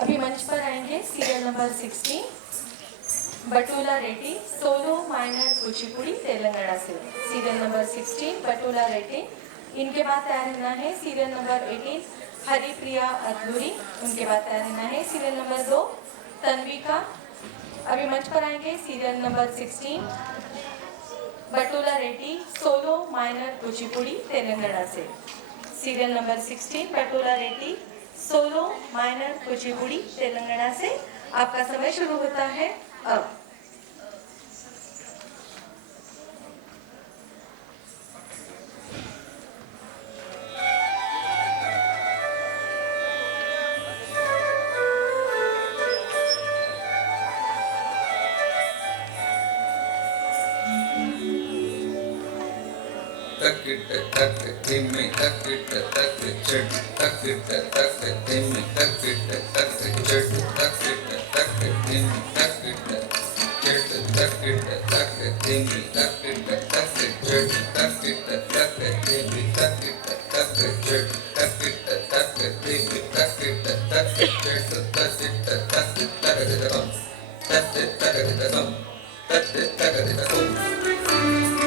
अभी मंच पर आएंगे serial number 16 Batula Reddy, solo minor Kuchipudi Telangana से। Serial number 16 Batula Reddy. इनके बाद तैयार रहना है सीरियल नंबर 18 हरिप्रिया अदलूरी, उनके बाद तैयार रहना है सीरियल नंबर 2 तन्विका। अभी मंच पर आएंगे serial number 16 Batula Reddy, solo minor Kuchipudi Telangana से। Serial number 16 Batula Reddy, solo minor Kuchipudi Telangana से। आपका समय शुरू होता है अब। तकिट तक तिम्मे तकिट तक चट तकिट तक तिम्मे तकिट तक चट तकिट तक तिम्मे तकिट चट तकिट तक तिम्मे तकिट तक चट तकिट तक तिम्मे तकिट तक चट तकिट तक तिम्मे तकिट तक चट तकिट तक तगदम तत तगदम तत तगदम। Thank you.